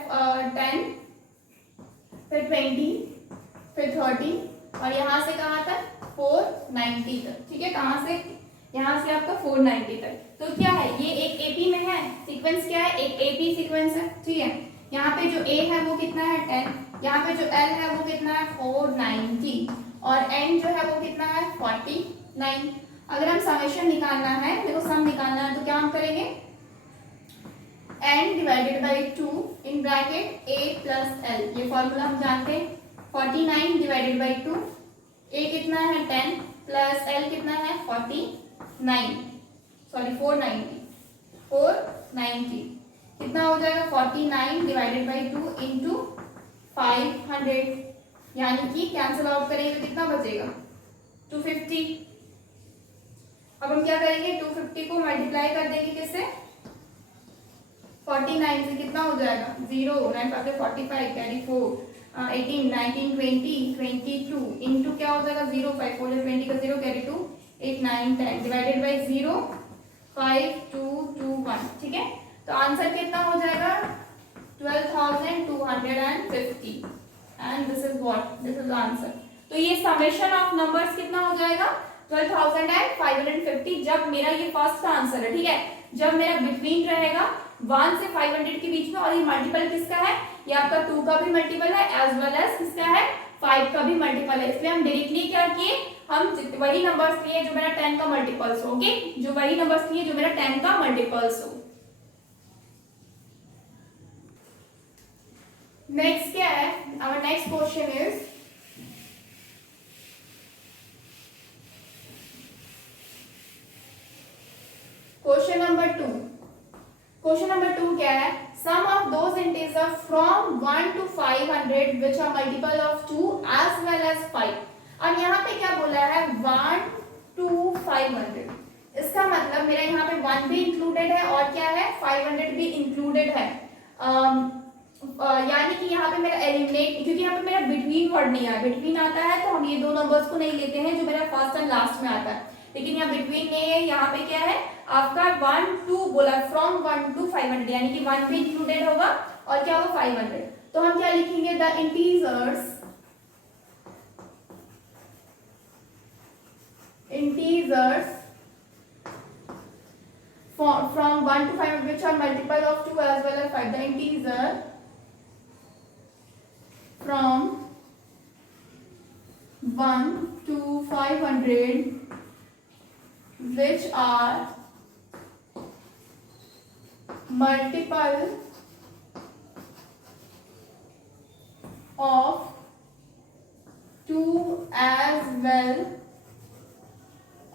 10, फिर 20, फिर 30 और यहाँ से कहाँ तक 490 तक, ठीक है। कहाँ से, यहाँ से आपका 490 तक। तो क्या है, ये एक एपी में है, सीक्वेंस क्या है, एक एपी सीक्वेंस है, ठीक है। यहाँ पे जो ए है वो कितना है 10, यहाँ पे जो एल है वो कितना है 490 और एन जो है वो कितना है 49। अगर हम समेशन निकालना है, देखो सम निकालना है, तो क्या हम करेंगे, n divided by 2 in bracket a plus L, ये फॉर्मूला हम जानते हैं। 49 डिवाइडेड बाई 2, a कितना है 10 प्लस l कितना है 490 कितना हो जाएगा 49 डिवाइडेड बाई 2 इंटू 500, यानी कि कैंसिल आउट करेंगे तो कितना बचेगा 250। अब हम क्या करेंगे, 250 को मल्टीप्लाई कर देंगे किससे, 49 से, कितना हो जाएगा 0, 9 5 45 कैरी 4, 18 19 20 22 इंटू क्या हो जाएगा 0 5 4 20 का 0 कैरी 2 8 9 10 डिवाइडेड बाई 0 5 2 2 1, ठीक है। तो आंसर कितना हो जाएगा 12,250 and this is what, this is answer. तो ये समेशन ऑफ नंबर्स कितना हो जाएगा 12,550, जब मेरा ये फर्स्ट का आंसर है, ठीक है। जब मेरा बिटवीन रहेगा 1 से 500 के बीच में, और ये मल्टीपल किसका है, ये आपका 2 का भी मल्टीपल है एज वेल एज किसका है 5 का भी मल्टीपल है। इसलिए हम डायरेक्टली क्या किए, हम वही नंबर्स लिए जो मेरा 10 का मल्टीपल्स हो, ओके, जो वही नंबर्स लिए जो मेरा 10 का मल्टीपल्स हो। नेक्स्ट क्या है, our next question is question number 2। Question number 2 क्या है, sum of those integer from 1 to 500 which are multiple of 2 as well as 5। अब यहाँ पे क्या बोला है 1 to 500, इसका मतलब मेरा यहाँ पे 1 भी इंक्लूडेड है और क्या है 500 भी इंक्लूडेड है। यानी कि यहाँ पे मेरा एलिमिनेट, क्योंकि यहाँ पे मेरा बिटवीन वर्ड नहीं आया, बिटवीन आता है तो हम ये दो नंबर्स को नहीं लेते हैं जो मेरा फर्स्ट एंड लास्ट में आता है, लेकिन यहाँ बिटवीन नहीं है। यहाँ पे क्या है आपका 1 to बोला, फ्रॉम 1 to 500, यानी कि 1 भी इंक्लूडेड होगा और क्या होगा 500। तो हम क्या लिखेंगे, the integers from 1 to 500 which are multiple of 2 as well as 5. The integer from 1 to 500 which are multiple of 2 as well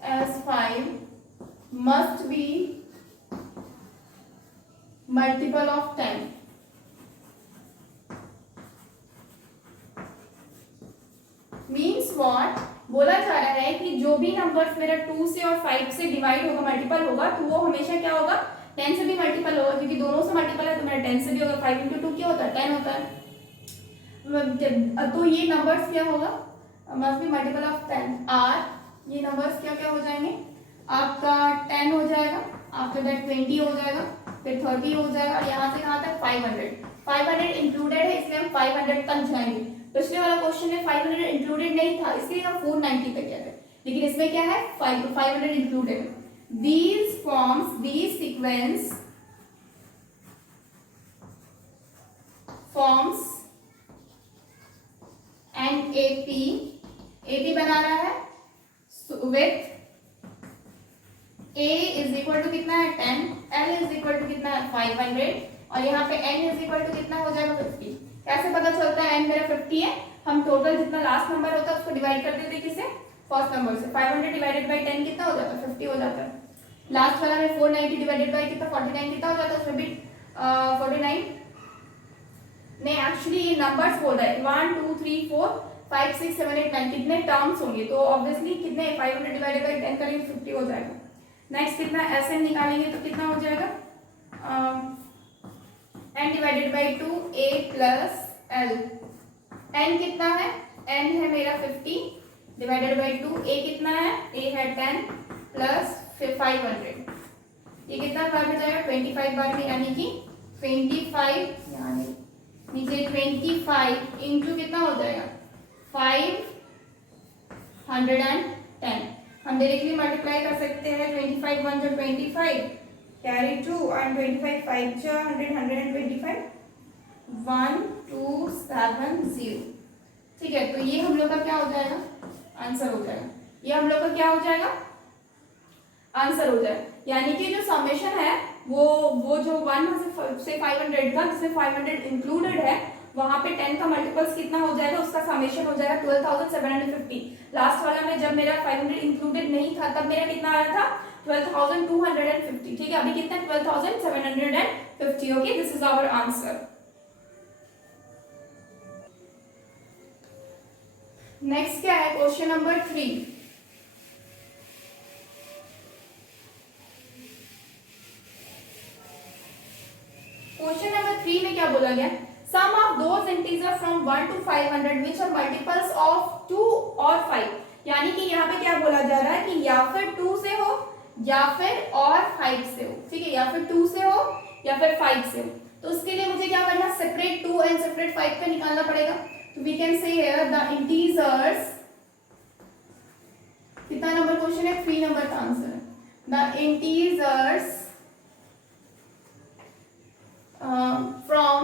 as 5 must be multiple of 10. Means what, बोला जा रहा है कि जो भी नंबर मेरा 2 से और 5 से डिवाइड होगा, मल्टीपल होगा, तो वो हमेशा क्या होगा 10 से भी मल्टीपल होगा, क्योंकि दोनों से मल्टीपल है तो मेरा 10 से भी होगा। 5 into 2 क्या होता है 10 होता है। तो ये नंबर्स क्या होगा, मस्ट बी मल्टीपल ऑफ 10 आर, ये नंबर्स क्या क्या हो जाएंगे आपका 10 हो जाएगा, आफ्टर दैट 20 हो जाएगा, फिर 30 हो जाएगा, और यहाँ से कहाँ तक 500 इंक्लूडेड है, इसलिए हम 500 तक जाएंगे। पिछले वाला क्वेश्चन में 500 इंक्लूडेड नहीं था, इसलिए हम 490 तक गए थे, लेकिन इसमें क्या है 500 included. These sequence forms an AP बना रहा है with A is equal to कितना है 10, L इज इक्वल टू कितना है 500, और यहाँ पे N इज इक्वल टू कितना हो जाएगा 50। कैसे पता चलता है N मेरा 50 है, हम टोटल जितना लास्ट नंबर होता है उसको डिवाइड कर देते हैं किससे, फर्स्ट नंबर से। 500 डिवाइडेड बाई 10 कितना हो जाता है 50 हो जाता है। लास्ट वाला में 490 डिवाइडेड बाई कितना 49 कितना हो जाता है, उसमें भी 49 नहीं, एक्चुअली ये नंबर्स बोल रहा है 1 2 3 4 5 6 7 8 9 कितने टर्म्स होंगे, तो ऑब्वियसली कितने 500 डिवाइडेड बाई 10 करेंगे 50 हो जाएगा। नेक्स्ट कितना SN निकालेंगे तो कितना हो जाएगा n divided by 2 A plus L। n कितना है, n है मेरा 50 डिवाइडेड बाई 2, A कितना है, A है 10 प्लस 500, ये कितना बार में जाएगा 25 बार में, यानी कि 25 यानी नीचे 25 इंटू कितना हो जाएगा 510। हम डायरेक्टली मल्टीप्लाई कर सकते हैं 25 1 जो 25 कैरी 2 एंड 25 5 जो 125 1270। ठीक है, तो ये हम लोग का क्या हो जाएगा आंसर हो जाएगा, ये हम लोग का क्या हो जाएगा आंसर हो जाएगा। यानी कि जो समेशन है वो जो 1 से 500 था जिसमें 500 इंक्लूडेड है, वहां पे 10 का मल्टीपल्स कितना हो जाएगा, उसका समेशन हो जाएगा 12750। लास्ट वाला में जब मेरा 500 इंक्लूडेड नहीं था तब मेरा कितना आ रहा था 12250। ठीक है, अभी कितना 12750। Okay, this is our answer. Next क्या है, क्वेश्चन नंबर 3। क्वेश्चन नंबर 3 में क्या बोला गया, sum of those integer from 1 to 500 which are multiples of 2 और 5। यानी कि यहाँ पे क्या बोला जा रहा है कि या फिर 2 से हो या फिर और 5 से हो। ठीक है, या फिर 2 से हो या फिर 5 से हो, तो उसके लिए मुझे क्या करना, सेपरेट 2 एंड सेपरेट 5 का निकालना पड़ेगा। तो we can see here the integers, कितना नंबर क्वेश्चन है 3 नंबर का आंसर है, द इंटीजर्स from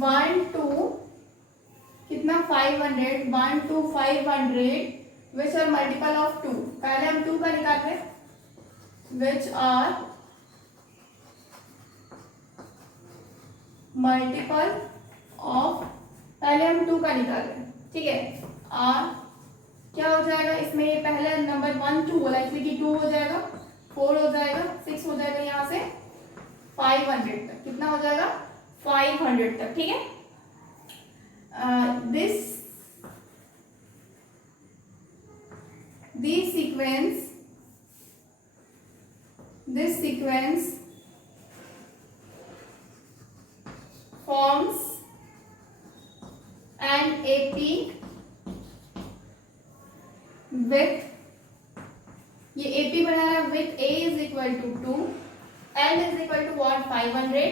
1 to कितना 500, 1 to 500 which are multiple of 2। पहले हम 2 का निकालते हैं, which are multiple of, पहले हम 2 का निकाल रहे हैं। ठीक है, और क्या हो जाएगा इसमें, पहले नंबर 1 2 बोला इसलिए कि 2 हो जाएगा, 4 हो जाएगा, 6 हो जाएगा, यहाँ से 500 तक कितना हो जाएगा 500 तक। ठीक है, this sequence forms an AP with, ये AP बना रहा है with A is equal to 2, L is equal to what 500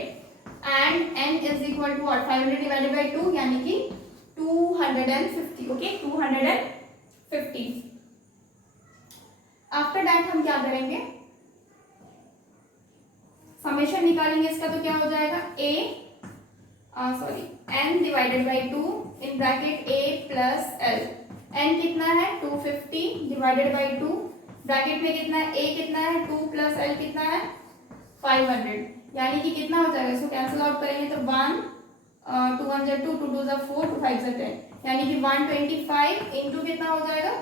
and N is equal to what 500 divided by 2 यानी कि 250. ओके 250. आफ्टर दैट हम क्या करेंगे, समेशन निकालेंगे इसका. तो क्या हो जाएगा n divided by 2 in bracket a plus l. n कितना है 250 डिवाइडेड बाई 2 ब्रैकेट में कितना है a कितना है 2 प्लस l कितना है 500. यानी कि कितना हो जाएगा, इसको कैंसिल आउट करेंगे तो 1 2 1 जा 2 2 2 जा 4 2 5 जा 10, यानी कि 125 इंटू कितना हो जाएगा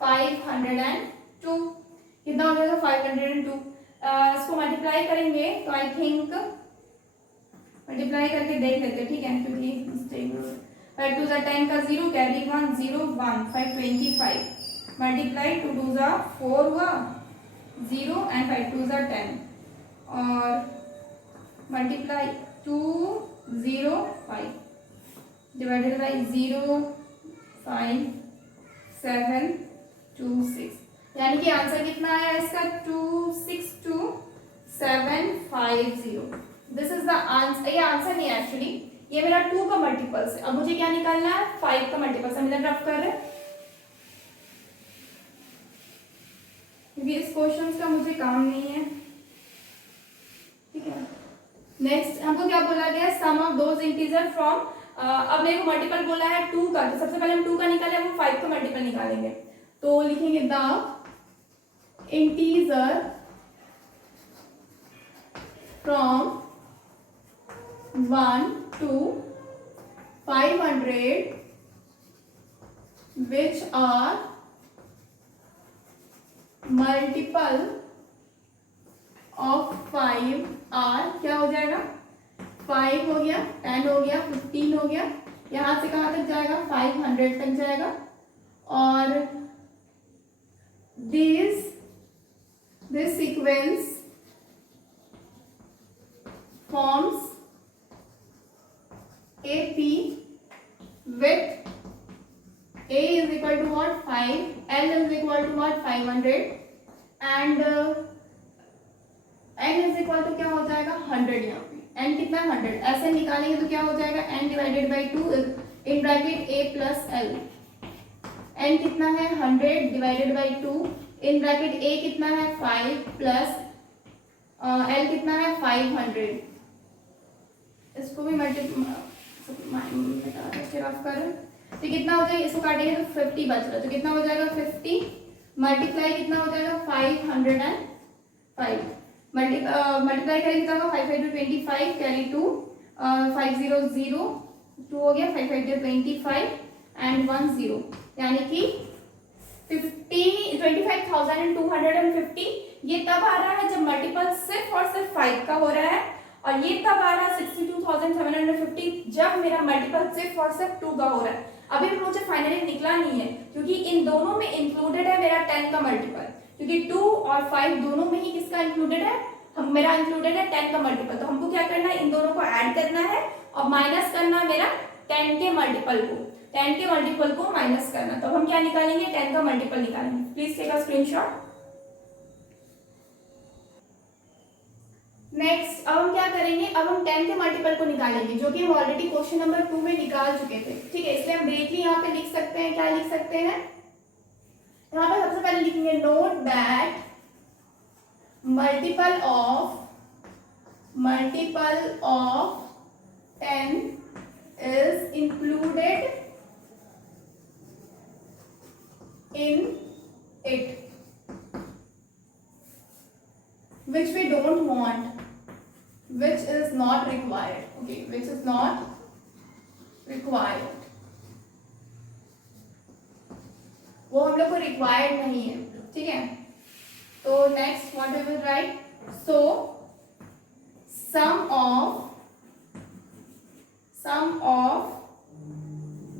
502. कितना हो जाएगा 502. इसको मल्टीप्लाई करेंगे तो आई थिंक मल्टीप्लाई करके देख लेते हैं, ठीक है, क्योंकि मिस्टेक 5 2 जा 10 का 0 कैरी 1 0 1 525 मल्टीप्लाई 2 2 जा 4 हुआ 0 एंड 5 2 जा 10 और मल्टीप्लाई 2 0 5 डिवाइडेड बाई 0 5 7 2 6, यानी कि आंसर कितना आया इसका 262,750. This is the answer. ये आंसर नहीं है एक्चुअली, ये मेरा 2 का मल्टीपल्स है. अब मुझे क्या निकालना है 5 का मल्टीपल्स. हम इधर रफ कर रहे हैं क्योंकि इस क्वेश्चन का मुझे काम नहीं है, ठीक है. नेक्स्ट हमको क्या बोला गया, sum of those integer from, अब मेरे को मल्टीपल बोला है 2 का, तो सबसे पहले हम 2 का निकाले, हम 5 का मल्टीपल निकालेंगे. तो लिखेंगे the integer from 1 to 500 which are multiple of 5 are, क्या हो जाएगा 5 हो गया 10 हो गया 15 हो गया, यहां से कहां तक जाएगा 500 तक जाएगा. और this sequence forms AP with A is equal to what 5, L is equal to what 500 and N is equal to क्या हो जाएगा 100. यहाँ पे N कितना है 100. ऐसे निकालेंगे तो क्या हो जाएगा N divided by 2 in bracket A plus L. N कितना है 100 divided by 2 in bracket A कितना है 5 प्लस L कितना है 500. इसको भी रफ कर तो कितना हो जाएगा, इसको काटेंगे तो 50 बच रहा है, तो कितना हो जाएगा 50 मल्टीप्लाई कितना हो जाएगा 505 मल्टीप्लाई करेंगे तो 5 5 25 कैरी 2 5 0 0 2 हो गया 5 5 25 एंड 1 0, यानी कि 25,250. ये तब आ रहा है जब मल्टीपल सिर्फ और सिर्फ 5 का हो रहा है, और ये तब आ रहा है 62,750 जब मेरा मल्टीपल सिर्फ और सिर्फ 2 का हो रहा है. अभी भी मुझे फाइनली निकला नहीं है क्योंकि इन दोनों में इंक्लूडेड है मेरा 10 का मल्टीपल, क्योंकि 2 और 5 दोनों में ही किसका इंक्लूडेड है, मेरा इंक्लूडेड है 10 का मल्टीपल. तो हमको क्या करना है, इन दोनों को ऐड करना है और माइनस करना है मेरा 10 के मल्टीपल को, 10 के मल्टीपल को माइनस करना. तो हम क्या निकालेंगे 10 का मल्टीपल निकालेंगे. Please take a screenshot. Next अब हम क्या करेंगे, अब हम 10 के मल्टीपल को निकालेंगे जो कि हम ऑलरेडी क्वेश्चन नंबर 2 में निकाल चुके थे, ठीक है. इसलिए हम डायरेक्टली यहाँ पे लिख सकते हैं, क्या लिख सकते हैं, यहाँ पे सबसे पहले लिखेंगे note that multiple of 10 is included in it, which we don't want, which is not required. Okay, which is not required. वो हम लोग को रिक्वायर्ड नहीं है, ठीक है. तो next what we will write, so sum of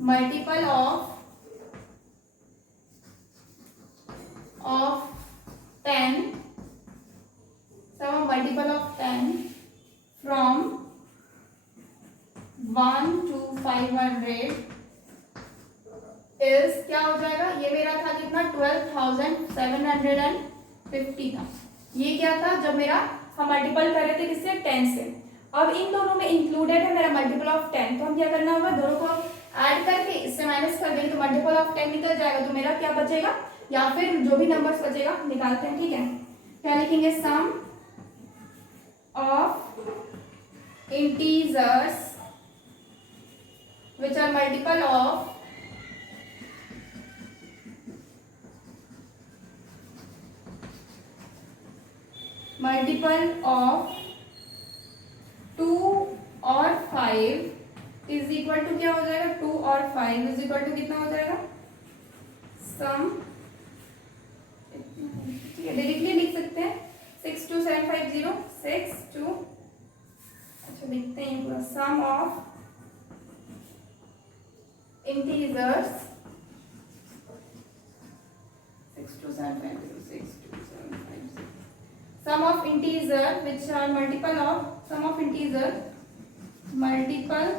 multiple of 10, sum of multiple of 10 from 500 is क्या हो जाएगा, ये मेरा था कितना 12,750 था। ये क्या था जब मेरा हम मल्टीपल कर रहे थे किससे 10 से। अब इन दोनों में इंक्लूडेड है मेरा मल्टीपल ऑफ 10, तो हम क्या करना होगा दोनों को ऐड करके इससे माइनस कर देंगे तो मल्टीपल ऑफ 10 निकल जाएगा, तो मेरा क्या बचेगा या फिर जो भी नंबर्स बचेगा निकालते हैं। ठीक है, क्या लिखेंगे, sum of integers which are multiple of two और 5 इज इक्वल टू क्या हो जाएगा, 2 और 5 इज इक्वल टू कितना हो जाएगा, सम, ठीक है डायरेक्टली लिख सकते हैं 62750 6 2, अच्छा लिखते हैं पूरा, सम of integers 62750 sum of integer which are multiple of sum of integer multiple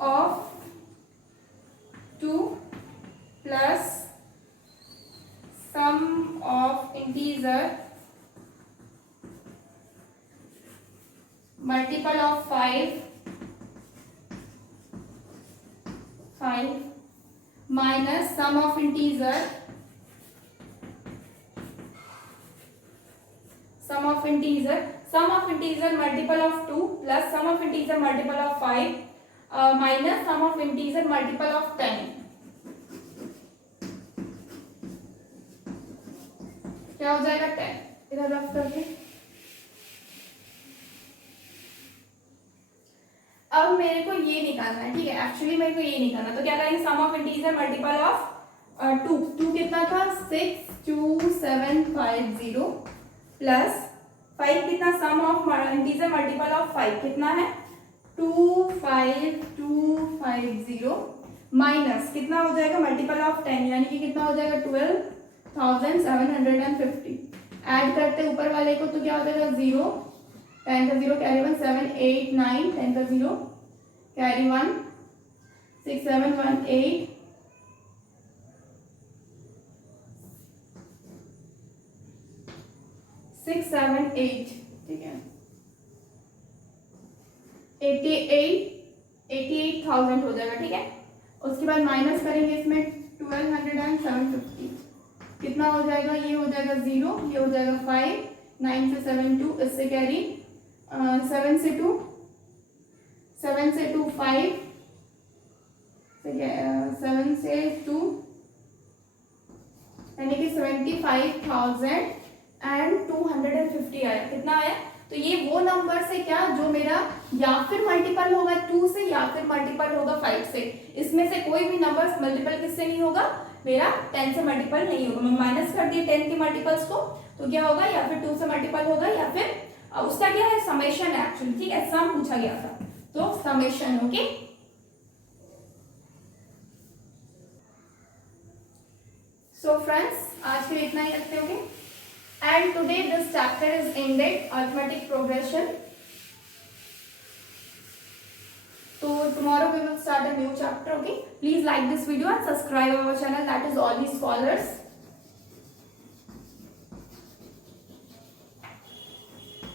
of 2 plus sum of integer multiple of 5 minus sum of integer multiple of 2 plus sum of integer multiple of 5 minus sum of integer multiple of 10, क्या हो जाएगा 10, इधर rough करके। अब मेरे को ये निकालना है, ठीक है, एक्चुअली मेरे को ये निकालना, तो क्या करेंगे, sum of integer multiple of 2 कितना था 62750 प्लस 5 कितना, सम ऑफ इंटीजर मल्टीपल ऑफ 5 कितना है 25250 माइनस कितना हो जाएगा मल्टीपल ऑफ 10 यानी कि कितना हो जाएगा 12,750। ऐड करते ऊपर वाले को तो क्या हो जाएगा 0, 10 का 0 कैरी 1, 7 8 9, 10 का 0 कैरी 1, 6 7 1 8, 6 7 8, ठीक है 88,000 हो जाएगा, ठीक है। उसके बाद माइनस करेंगे इसमें 12,750 कितना हो जाएगा, ये हो जाएगा 0, ये हो जाएगा 5, 9 से 7 2, इससे कैरी 7 से 2 5, 7 से 2 यानी कि 75,250 आया। कितना आया, तो ये वो नंबर से क्या जो मेरा या फिर मल्टीपल होगा 2 से या फिर मल्टीपल होगा 5 से, इसमें से कोई भी नंबर मल्टीपल किससे नहीं होगा, मेरा 10 से मल्टीपल नहीं होगा। मैं माइनस कर दिए 10 के मल्टीपल्स को, तो क्या होगा या फिर 2 से मल्टीपल होगा या फिर उसका क्या है समेशन है एक्चुअली, ठीक है, सम पूछा गया था तो समेशन। ओके, सो फ्रेंड्स आज के लिए इतना ही रखते होंगे and today this chapter is ended arithmetic progression. तो tomorrow we will start a new chapter. Okay, please like this video and subscribe our channel, that is all these scholars.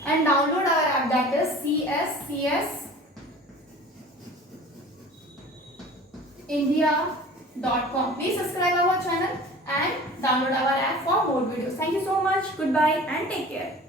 And download our app, that is cscsindia.com. Please subscribe our channel and download our app for more videos. Thank you so much. Goodbye and take care.